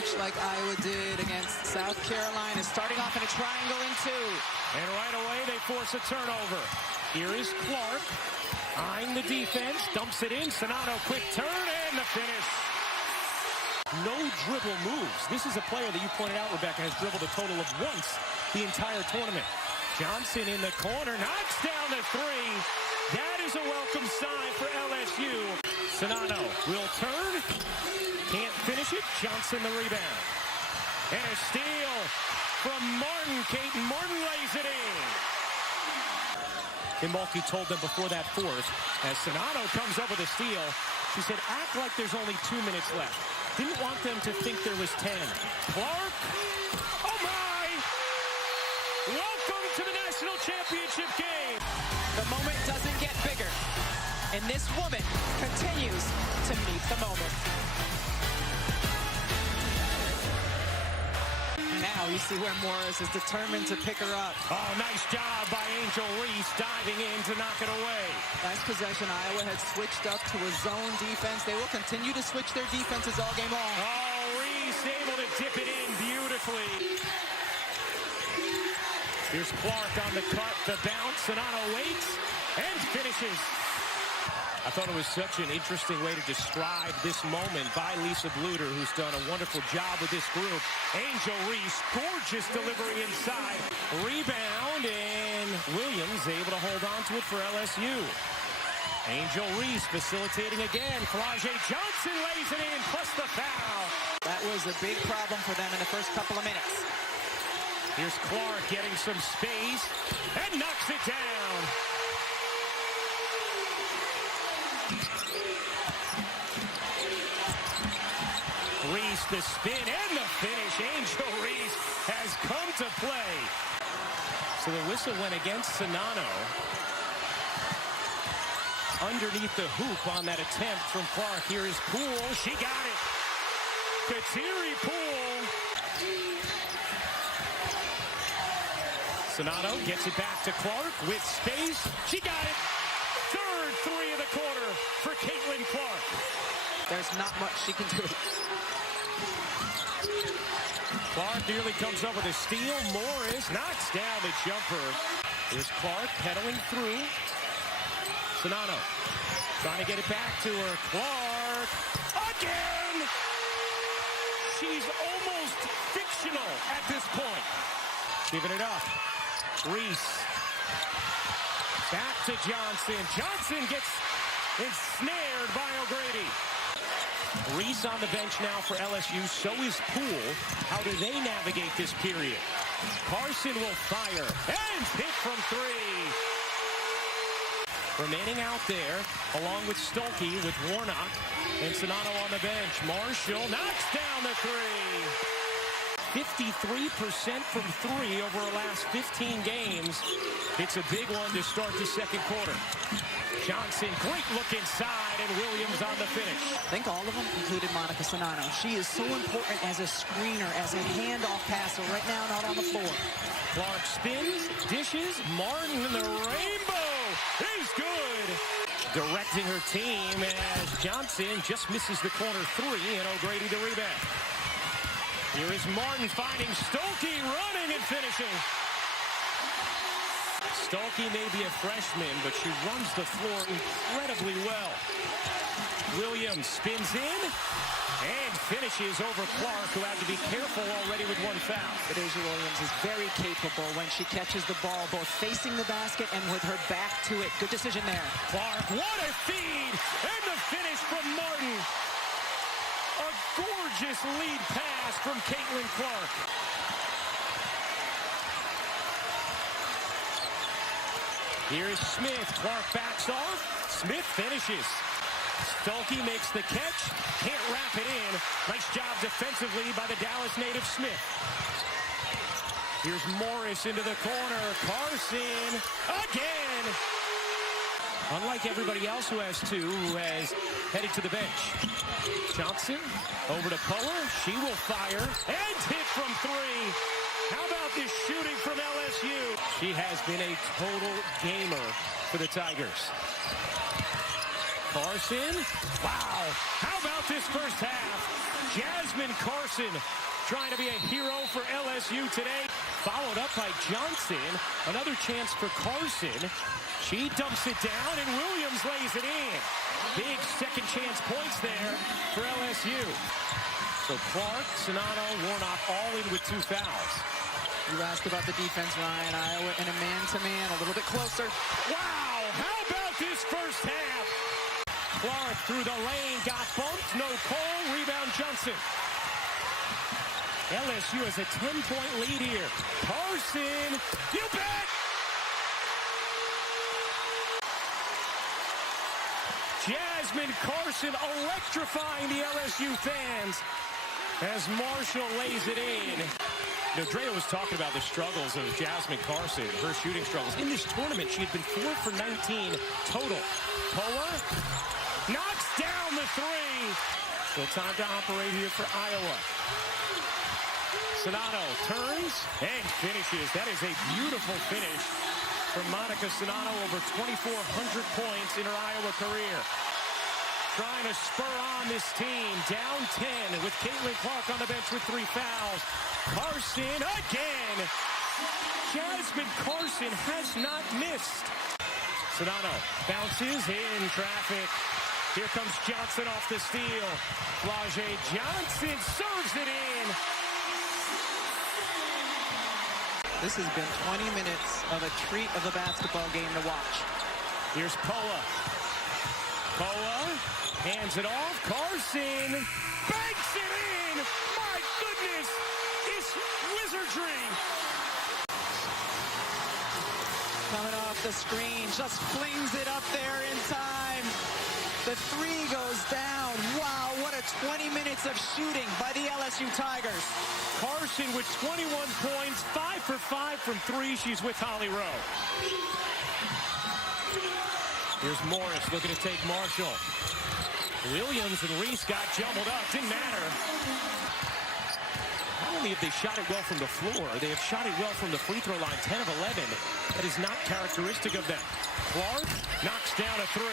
much like Iowa did against South Carolina, starting off in a triangle in 2. And right away, they force a turnover. Here is Clark, eyeing the defense, dumps it in. Sonato, quick turn, and the finish. No dribble moves. This is a player that you pointed out, Rebecca, has dribbled a total of once the entire tournament. Johnson in the corner, knocks down the 3. That is a welcome sign for LSU. Sonato will turn, can't finish it. Johnson the rebound. And a steal from Martin. Caton Martin lays it in. Kim Mukey told them before that fourth, as Sonato comes up with a steal, she said, act like there's only 2 minutes left. Didn't want them to think there was 10. Clark, oh my! Welcome to the national championship game. The moment doesn't get bigger, and this woman continues to meet the moment. Now you see where Morris is determined to pick her up. Oh, nice job by Angel Reese diving in to knock it away. Nice possession. Iowa had switched up to a zone defense. They will continue to switch their defenses all game long. Oh, Reese able to dip it in beautifully. Here's Clark on the cut, the bounce. Sonato waits and finishes. I thought it was such an interesting way to describe this moment by Lisa Bluter, who's done a wonderful job with this group. Angel Reese, gorgeous delivery inside. Rebound, and Williams able to hold on to it for LSU. Angel Reese facilitating again. Flau'jae Johnson lays it in, plus the foul. That was a big problem for them in the first couple of minutes. Here's Clark getting some space and knocks it down. Reese, the spin and the finish. Angel Reese has come to play. So the whistle went against Sonato. Underneath the hoop on that attempt from Clark. Here is Poole. She got it. Kateri Poole. Sonato gets it back to Clark with space. She got it. Third 3 of the quarter for Caitlin Clark. There's not much she can do. Clark nearly comes up with a steal. Morris knocks down the jumper. Here's Clark pedaling through. Sonato trying to get it back to her. Clark again. She's almost fictional at this point. Giving it up. Reese. Back to Johnson. Johnson gets ensnared by O'Grady. Reese on the bench now for LSU. So is Poole. How do they navigate this period? Carson will fire and hit from 3. Remaining out there, along with Stolke, with Warnock and Sonato on the bench. Marshall knocks down the 3. 53% from 3 over the last 15 games. It's a big one to start the second quarter. Johnson, great look inside, and Williams on the finish. I think all of them included Monica Sonato. She is so important as a screener, as a handoff passer. Right now, not on the floor. Clark spins, dishes, Martin in the rainbow. He's good. Directing her team as Johnson just misses the corner 3, and O'Grady the rebound. Here is Martin finding Stolke, running and finishing. Stolke may be a freshman, but she runs the floor incredibly well. Williams spins in and finishes over Clark, who had to be careful already with 1 foul. Deja Williams is very capable when she catches the ball, both facing the basket and with her back to it. Good decision there. Clark, what a feed! And the finish from Martin. A gorgeous lead pass from Caitlin Clark. Here's Smith. Clark backs off. Smith finishes. Stolke makes the catch. Can't wrap it in. Nice job defensively by the Dallas native Smith. Here's Morris into the corner. Carson again. Unlike everybody else who has 2, who has headed to the bench. Johnson over to Power. She will fire and hit from 3. How about this shooting from LSU? She has been a total gamer for the Tigers. Carson. Wow. How about this first half? Jasmine Carson trying to be a hero for LSU today. Followed up by Johnson. Another chance for Carson. She dumps it down, and Williams lays it in. Big second chance points there for LSU. So Clark, Sonano, Warnock all in with 2 fouls. You asked about the defense, Ryan. Iowa in a man-to-man, a little bit closer. Wow, how about this first half? Clark through the lane, got bumped, no call, rebound Johnson. LSU has a 10-point lead here. Carson, you bet! Jasmine Carson electrifying the LSU fans as Marshall lays it in. You know, Drea was talking about the struggles of Jasmine Carson, her shooting struggles. In this tournament, she had been 4 for 19 total. Poa knocks down the 3. Still time to operate here for Iowa. Sonano turns and finishes. That is a beautiful finish from Monica Sonano, over 2,400 points in her Iowa career. Trying to spur on this team, down 10 with Caitlin Clark on the bench with 3 fouls. Carson again. Jasmine Carson has not missed. Sonano bounces in traffic. Here comes Johnson off the steal. Flau'jae Johnson serves it in. This has been 20 minutes of a treat of a basketball game to watch. Here's Poa. Poa hands it off. Carson banks it in. My goodness, it's wizardry. Coming off the screen, just flings it up there in time. The 3 goes down. Wow, what a 20 minutes of shooting by the LSU Tigers. Carson with 21 points, 5 for 5 from 3. She's with Holly Rowe. Here's Morris looking to take Marshall. Williams and Reese got jumbled up. Didn't matter. Not only have they shot it well from the floor, they have shot it well from the free throw line. 10 of 11. That is not characteristic of them. Clark knocks down a 3.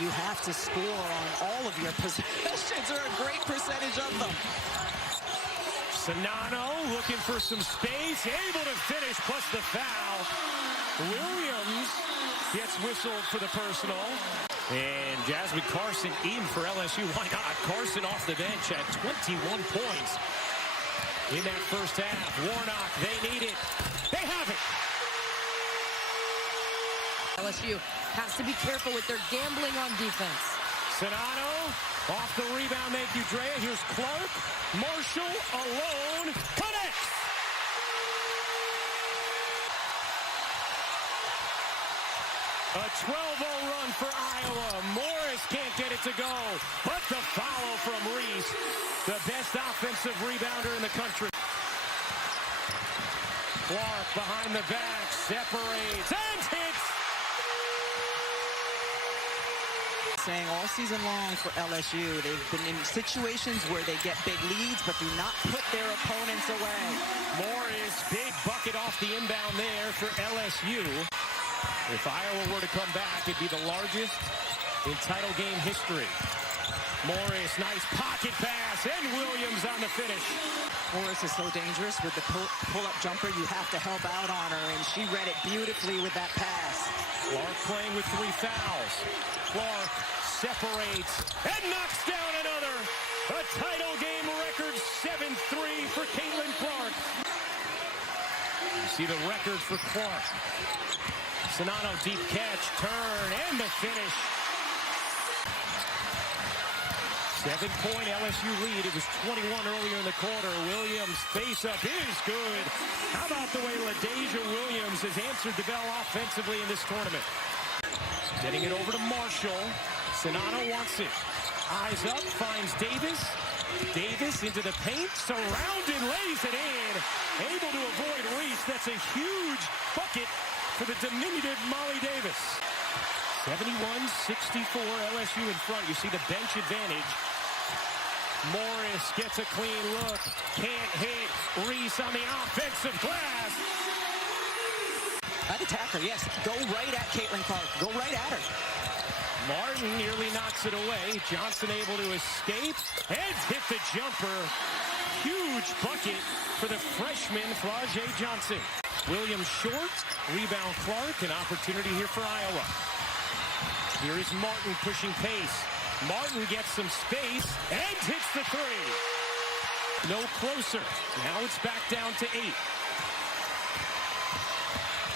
You have to score on all of your possessions, or a great percentage of them. Sonano looking for some space, able to finish, plus the foul. Williams gets whistled for the personal. And Jasmine Carson in for LSU. Why not? Carson off the bench at 21 points in that first half. Warnock, they need it. They have it. LSU has to be careful with their gambling on defense. Sonano off the rebound. Thank you, Drea. Here's Clark. Marshall alone. Connects. A 12-0 run for Iowa. Morris can't get it to go. But the foul from Reese, the best offensive rebounder in the country. Clark behind the back, separates and hits. Saying all season long for LSU, they've been in situations where they get big leads but do not put their opponents away. Morris, big bucket off the inbound there for LSU. If Iowa were to come back, it'd be the largest in title game history. Morris, nice pocket pass, and Williams on the finish. Morris is so dangerous with the pull-up jumper. You have to help out on her, and she read it beautifully with that pass. Clark playing with 3 fouls. Clark separates and knocks down another. A title game record 7-3 for Caitlin Clark. You see the record for Clark. Sonano deep catch, turn, and the finish. 7-point LSU lead. It was 21 earlier in the quarter. Williams face-up is good. How about the way LaDasia Williams has answered the bell offensively in this tournament? Getting it over to Marshall. Sonano wants it. Eyes up, finds Davis. Davis into the paint, surrounded, lays it in. Able to avoid Reese. That's a huge bucket for the diminutive Molly Davis. 71-64, LSU in front. You see the bench advantage. Morris gets a clean look. Can't hit. Reese on the offensive glass. I'd attack her, yes. Go right at Caitlin Clark. Go right at her. Martin nearly knocks it away. Johnson able to escape and hit the jumper. Huge bucket for the freshman, Flau'jae Johnson. Williams short, rebound Clark, an opportunity here for Iowa. Here is Martin pushing pace. Martin gets some space and hits the three. No closer. Now it's back down to 8.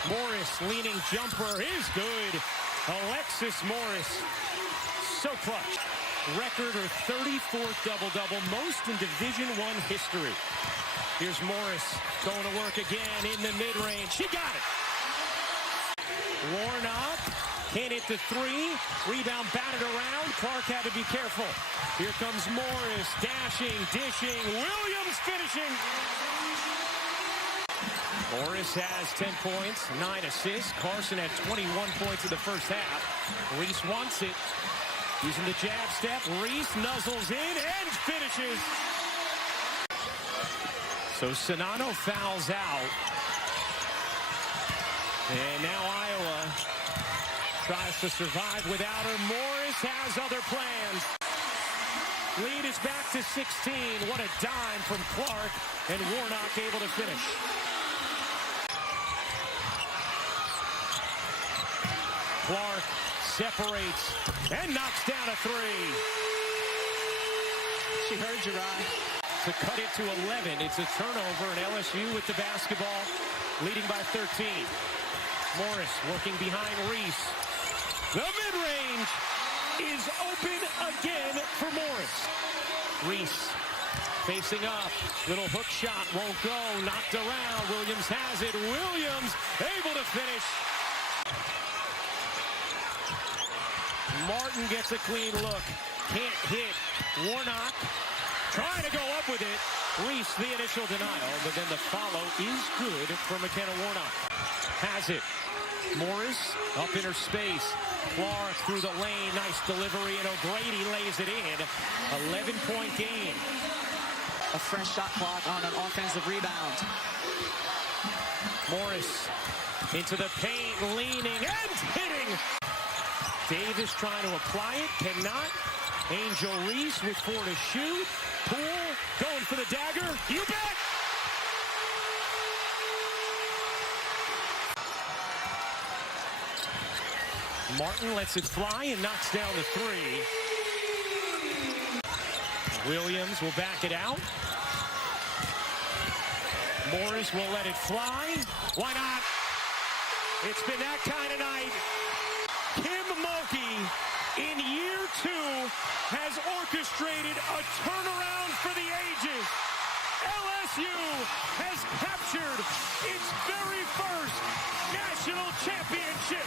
Morris leaning jumper is good. Alexis Morris, so clutch. Record her 34th double-double, most in Division I history. Here's Morris going to work again in the mid-range. She got it. Warnock can't hit the three. Rebound batted around. Clark had to be careful. Here comes Morris, dashing, dishing. Williams finishing. Morris has 10 points, 9 assists. Carson had 21 points in the first half. Reese wants it. Using the jab step. Reese nuzzles in and finishes. So Sonano fouls out. And now Iowa tries to survive without her. Morris has other plans. Lead is back to 16. What a dime from Clark. And Warnock able to finish. Clark separates and knocks down a three. She heard you, Ryan. To cut it to 11, it's a turnover, and LSU with the basketball, leading by 13. Morris working behind Reese. The mid-range is open again for Morris. Reese facing up. Little hook shot won't go. Knocked around. Williams has it. Williams able to finish. Martin gets a clean look. Can't hit. Warnock trying to go up with it. Reese, the initial denial, but then the follow is good for McKenna Warnock. Has it. Morris up in her space. Clark through the lane. Nice delivery, and O'Grady lays it in. 11-point game. A fresh shot clock on an offensive rebound. Morris into the paint, leaning and hitting. Davis trying to apply it, cannot. Angel Reese with 4 to shoot. Poole going for the dagger. You bet! Martin lets it fly and knocks down the three. Williams will back it out. Morris will let it fly. Why not? It's been that kind of night. Kim Mukey, in year 2, has orchestrated a turnaround for the ages. LSU has captured its very first national championship.